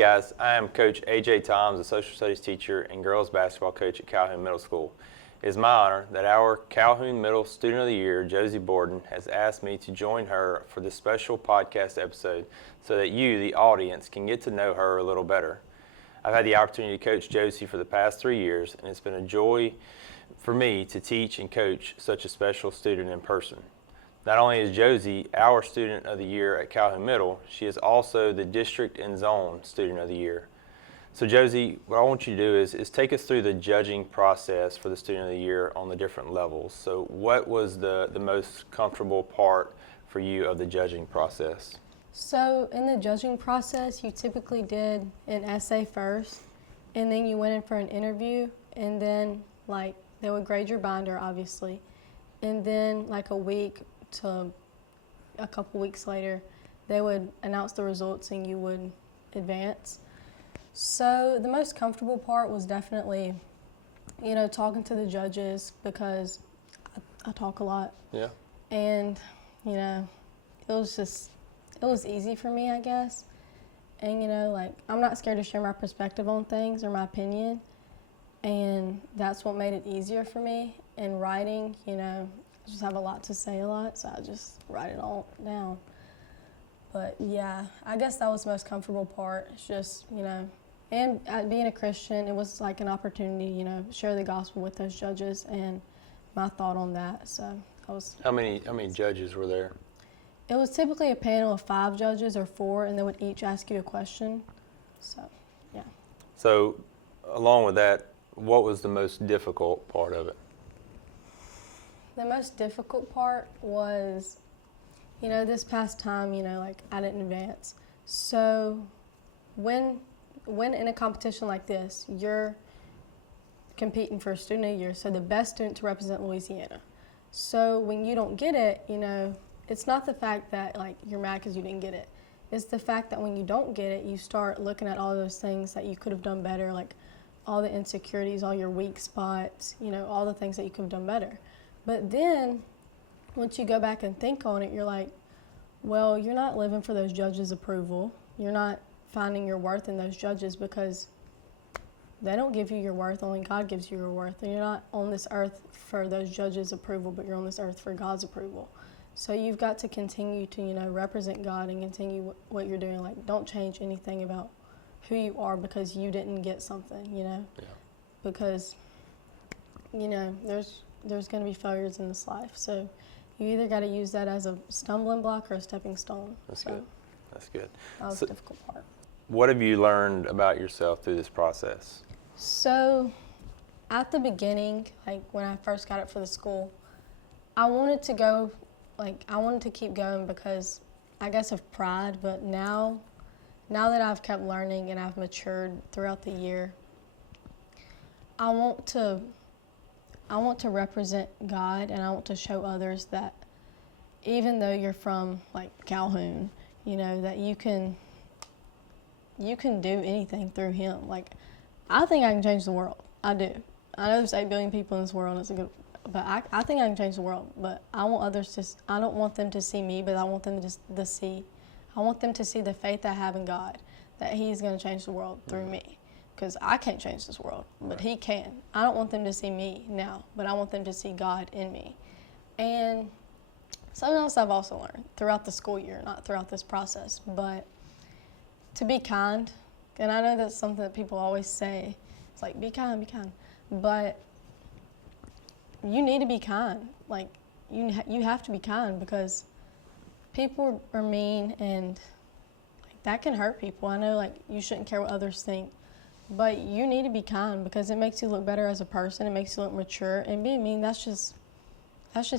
guys, I am Coach A.J. Toms, a social studies teacher and girls basketball coach at Calhoun Middle School. It is my honor that our Calhoun Middle Student of the Year, Josie Borden, has asked me to join her for this special podcast episode so that you, the audience, can get to know her a little better. I've had the opportunity to coach Josie for the past 3 years, and it's been a joy for me to teach and coach such a special student in person. Not only is Josie our Student of the Year at Calhoun Middle, she is also the District and Zone Student of the Year. So Josie, what I want you to do is take us through the judging process for the Student of the Year on the different levels. So what was the most comfortable part for you of the judging process? So in the judging process, you typically did an essay first, and then you went in for an interview, and then they would grade your binder, obviously, and then a week to a couple weeks later, they would announce the results and you would advance. So the most comfortable part was definitely, talking to the judges, because I talk a lot. Yeah. And, it was easy for me, I guess. And, I'm not scared to share my perspective on things or my opinion. And that's what made it easier for me. In writing, I just have a lot to say a lot, so I just write it all down. But yeah, I guess that was the most comfortable part. It's just, and being a Christian, it was like an opportunity, share the gospel with those judges and my thought on that. So I was. How many judges were there? It was typically a panel of 5 judges or 4, and they would each ask you a question. So, yeah. So, along with that, what was the most difficult part of it? The most difficult part was, this past time, I didn't advance. So when in a competition like this, you're competing for a Student of the Year, so the best student to represent Louisiana. So when you don't get it, it's not the fact that you're mad because you didn't get it. It's the fact that when you don't get it, you start looking at all those things that you could have done better, like all the insecurities, all your weak spots, all the things that you could have done better. But then, once you go back and think on it, you're like, well, you're not living for those judges' approval. You're not finding your worth in those judges, because they don't give you your worth. Only God gives you your worth. And you're not on this earth for those judges' approval, but you're on this earth for God's approval. So you've got to continue to, represent God and continue what you're doing. Don't change anything about who you are because you didn't get something, Yeah. Because, there's going to be failures in this life. So you either got to use that as a stumbling block or a stepping stone. That's good. That's good. That was the difficult part. What have you learned about yourself through this process? So at the beginning, when I first got it for the school, I wanted to go, I wanted to keep going because I guess of pride, but now that I've kept learning and I've matured throughout the year, I want to represent God, and I want to show others that even though you're from Calhoun, that you can do anything through Him. I think I can change the world. I do. I know there's 8 billion people in this world, and it's a good, but I think I can change the world. But I want others to. I don't want them to see me, but I want them to see. I want them to see the faith I have in God, that He's going to change the world through me. Because I can't change this world, but He can. I don't want them to see me now, but I want them to see God in me. And something else I've also learned throughout the school year, not throughout this process, but to be kind. And I know that's something that people always say. It's be kind, be kind. But you need to be kind. You have to be kind, because people are mean, and that can hurt people. I know you shouldn't care what others think. But you need to be kind, because it makes you look better as a person. It makes you look mature. And being mean, that's just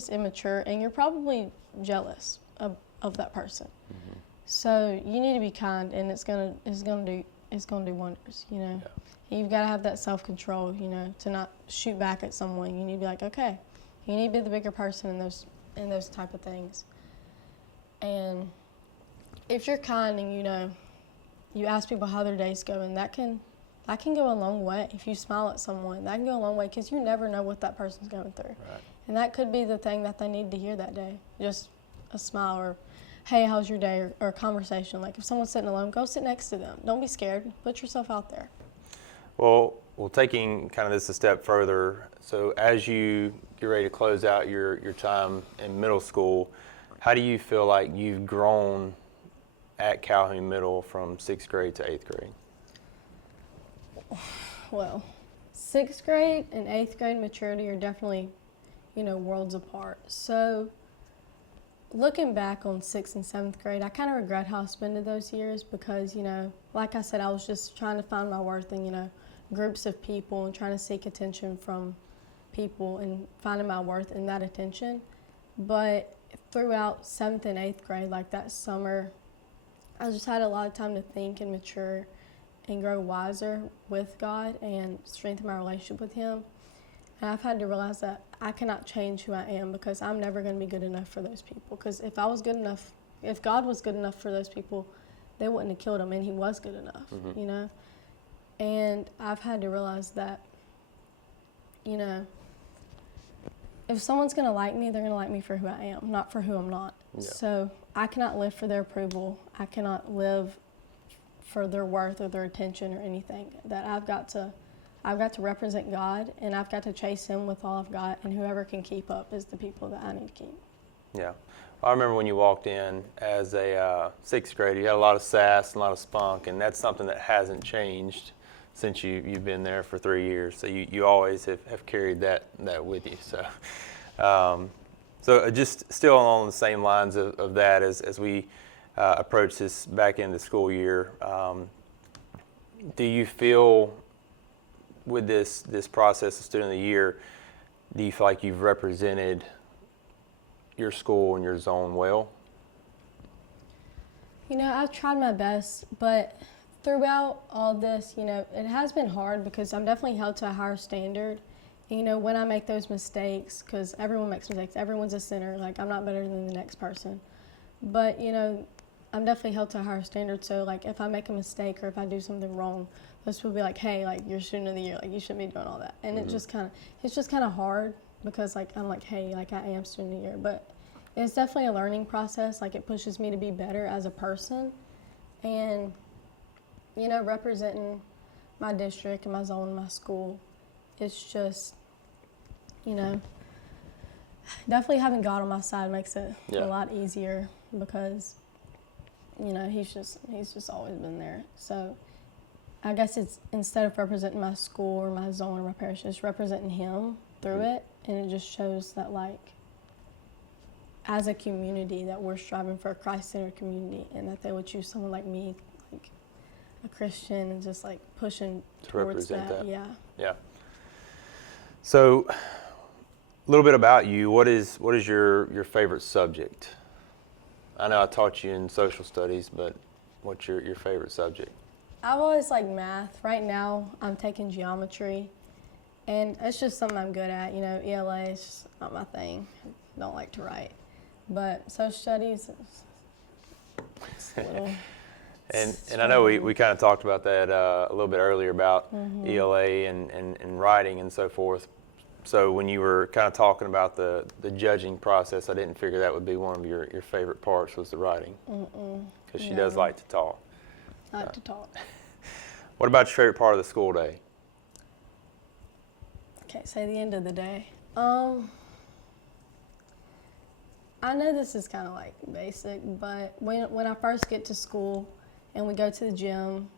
immature. And you're probably jealous of that person. Mm-hmm. So you need to be kind, and it's gonna do wonders. Yeah. You've got to have that self-control. To not shoot back at someone. You need to be like, okay. You need to be the bigger person in those type of things. And if you're kind and you ask people how their day's going, that can go a long way. If you smile at someone, that can go a long way, because you never know what that person's going through. Right. And that could be the thing that they need to hear that day, just a smile. Or hey, how's your day, or a conversation. Like if someone's sitting alone, go sit next to them. Don't be scared. Put yourself out there. Well, taking kind of this a step further, so as you get ready to close out your time in middle school, how do you feel like you've grown at Calhoun Middle from 6th grade to 8th grade? Well, 6th grade and 8th grade maturity are definitely, worlds apart. So looking back on 6th and 7th grade, I kind of regret how I spent those years because, like I said, I was just trying to find my worth in, groups of people and trying to seek attention from people and finding my worth in that attention. But throughout 7th and 8th grade, like that summer, I just had a lot of time to think and mature and grow wiser with God and strengthen my relationship with Him. And I've had to realize that I cannot change who I am because I'm never going to be good enough for those people. Because if God was good enough for those people, they wouldn't have killed him, and He was good enough, Mm-hmm. And I've had to realize that, if someone's going to like me, they're going to like me for who I am, not for who I'm not. Yeah. So I cannot live for their approval. I cannot live for their worth or their attention or anything. That I've got to represent God, and I've got to chase Him with all I've got, and whoever can keep up is the people that I need to keep. Yeah. I remember when you walked in as a 6th grader, you had a lot of sass and a lot of spunk, and that's something that hasn't changed since you've been there for 3 years. So you always have carried that with you. So just still along the same lines of that as we approach this back end of the school year, do you feel with this process of Student of the Year, do you feel like you've represented your school and your zone well? I've tried my best, but throughout all this, it has been hard because I'm definitely held to a higher standard. And, when I make those mistakes, because everyone makes mistakes, everyone's a sinner, like I'm not better than the next person. But, I'm definitely held to a higher standard. So, like, if I make a mistake or if I do something wrong, those people be like, hey, like, you're Student of the Year, like, you shouldn't be doing all that. And it's just kind of hard because, like, I'm like, hey, like, I am Student of the Year. But it's definitely a learning process. Like, it pushes me to be better as a person. And, representing my district and my zone and my school, it's just, definitely having God on my side makes it a lot easier because, He's just always been there. So I guess it's instead of representing my school or my zone or my parish, it's representing Him through it. And it just shows that, like, as a community, that we're striving for a Christ-centered community, and that they would choose someone like me, like a Christian, and just like pushing towards that. Yeah. So, a little bit about you. What is your favorite subject? I know I taught you in social studies, but what's your favorite subject? I've always liked math. Right now, I'm taking geometry, and it's just something I'm good at. ELA is just not my thing. I don't like to write. But social studies is a little... And I know we kind of talked about that a little bit earlier about ELA and writing and so forth. So when you were kind of talking about the judging process, I didn't figure that would be one of your favorite parts was the writing. Because she does like to talk. I like to talk. What about your favorite part of the school day? Okay, say the end of the day. I know this is kind of like basic, but when I first get to school and we go to the gym,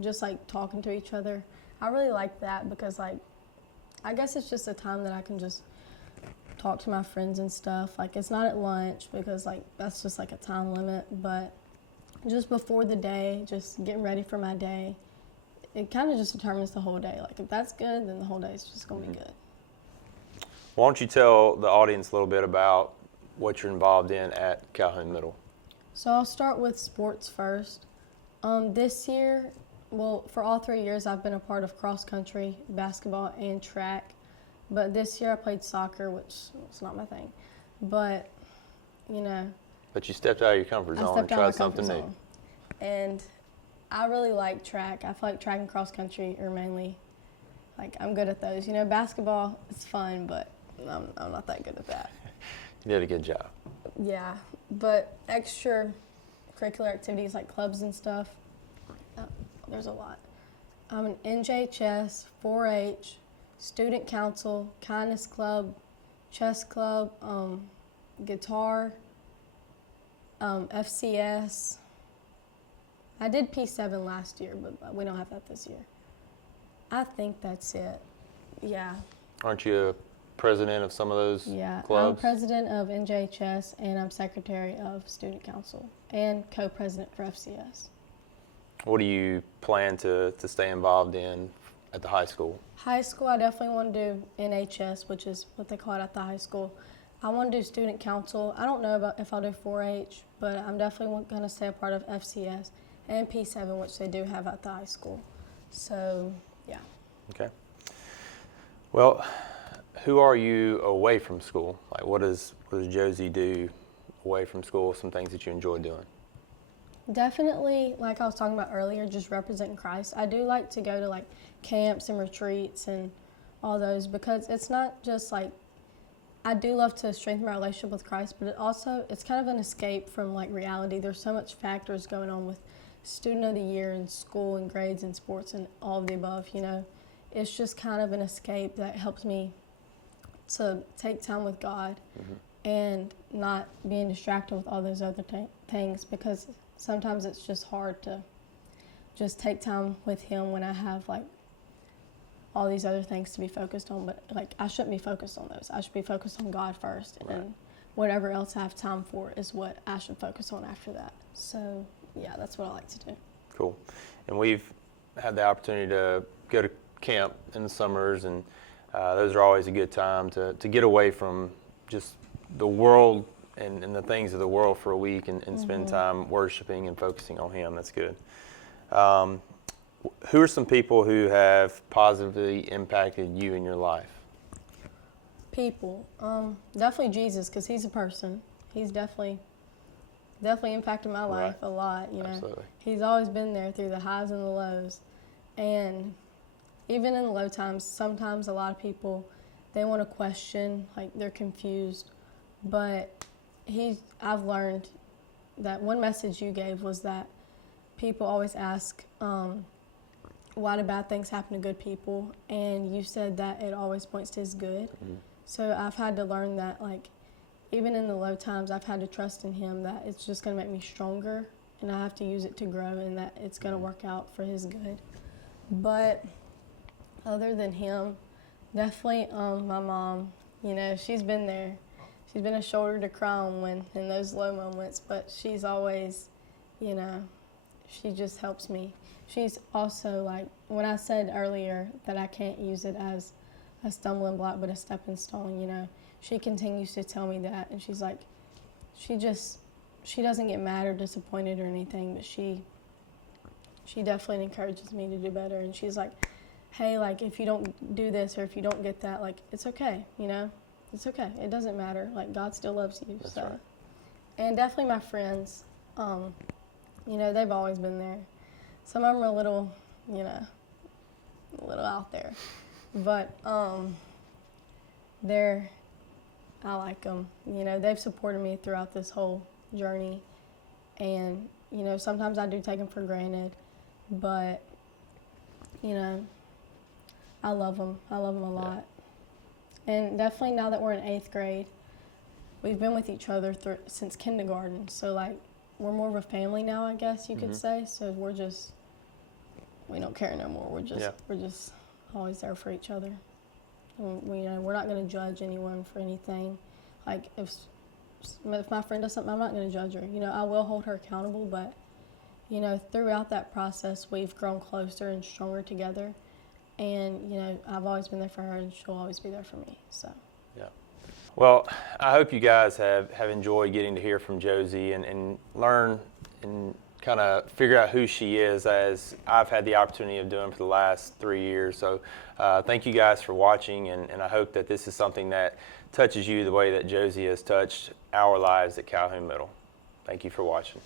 just like talking to each other, I really like that because, like, I guess it's just a time that I can just talk to my friends and stuff. Like, it's not at lunch because, like, that's just like a time limit, but just before the day, just getting ready for my day, it kind of just determines the whole day. Like, if that's good, then the whole day is just going to be good. Why don't you tell the audience a little bit about what you're involved in at Calhoun Middle? So I'll start with sports first. This year, well, for all 3 years, I've been a part of cross country, basketball, and track. But this year I played soccer, which was not my thing. But, But you stepped out of your comfort zone and tried something new. And I really like track. I feel like track and cross country are mainly, like, I'm good at those. Basketball is fun, but I'm not that good at that. You did a good job. Yeah. But extracurricular activities like clubs and stuff, there's a lot. I'm an NJHS, 4-H, student council, kindness club, chess club, guitar, FCS. I did P7 last year, but we don't have that this year. I think that's it. Yeah. Aren't you a president of some of those clubs? I'm president of NJHS, and I'm secretary of student council and co-president for FCS. What do you plan to stay involved in at the high school? High school, I definitely want to do NHS, which is what they call it at the high school. I want to do student council. I don't know about if I'll do 4-H, but I'm definitely going to stay a part of FCS and P7, which they do have at the high school. So, yeah. Okay. Well, who are you away from school? Like, what does Josie do away from school? Some things that you enjoy doing? Definitely, like I was talking about earlier, just representing Christ. I do like to go to like camps and retreats and all those, because it's not just like, I do love to strengthen my relationship with Christ, but it's kind of an escape from like reality. There's so much factors going on with student of the year and school and grades and sports and all of the above, you know. It's just kind of an escape that helps me to take time with God and not being distracted with all those other things, because sometimes it's just hard to just take time with Him when I have like all these other things to be focused on. But like, I shouldn't be focused on those. I should be focused on God first, and whatever else I have time for is what I should focus on after that. So yeah, that's what I like to do. Cool. And we've had the opportunity to go to camp in the summers, and those are always a good time to get away from just the world and the things of the world for a week, and spend time worshiping and focusing on Him. That's good. Who are some people who have positively impacted you in your life? People, definitely Jesus, because He's a person. He's definitely impacted my life a lot. You know, Absolutely. He's always been there through the highs and the lows, and even in the low times, sometimes a lot of people, they want to question, like they're confused, but I've learned that one message you gave was that people always ask, why do bad things happen to good people? And you said that it always points to His good. So I've had to learn that, like, even in the low times, I've had to trust in Him that it's just going to make me stronger, and I have to use it to grow, and that it's going to work out for His good. But other than Him, definitely my mom. You know, she's been there. She's been a shoulder to cry on in those low moments, but she's always, you know, she just helps me. She's also like, when I said earlier that I can't use it as a stumbling block but a stepping stone, you know, she continues to tell me that, and she's like, she doesn't get mad or disappointed or anything, but she definitely encourages me to do better, and she's like, hey, like, if you don't do this or if you don't get that, like, it's okay, you know? It's okay. It doesn't matter. Like, God still loves you. That's so. right. And definitely my friends. You know, they've always been there. Some of them are a little out there. But I like them. You know, they've supported me throughout this whole journey. And, you know, sometimes I do take them for granted. But, you know, I love them. I love them a lot. And definitely now that we're in 8th grade, we've been with each other since kindergarten. So, like, we're more of a family now, I guess you could say. So we don't care no more. We're just always there for each other. And we're not going to judge anyone for anything. Like, if my friend does something, I'm not going to judge her. You know, I will hold her accountable, but, you know, throughout that process, we've grown closer and stronger together. And, you know, I've always been there for her, and she'll always be there for me, so. Yeah. Well, I hope you guys have enjoyed getting to hear from Josie and learn and kind of figure out who she is, as I've had the opportunity of doing for the last 3 years. So thank you guys for watching, and I hope that this is something that touches you the way that Josie has touched our lives at Calhoun Middle. Thank you for watching.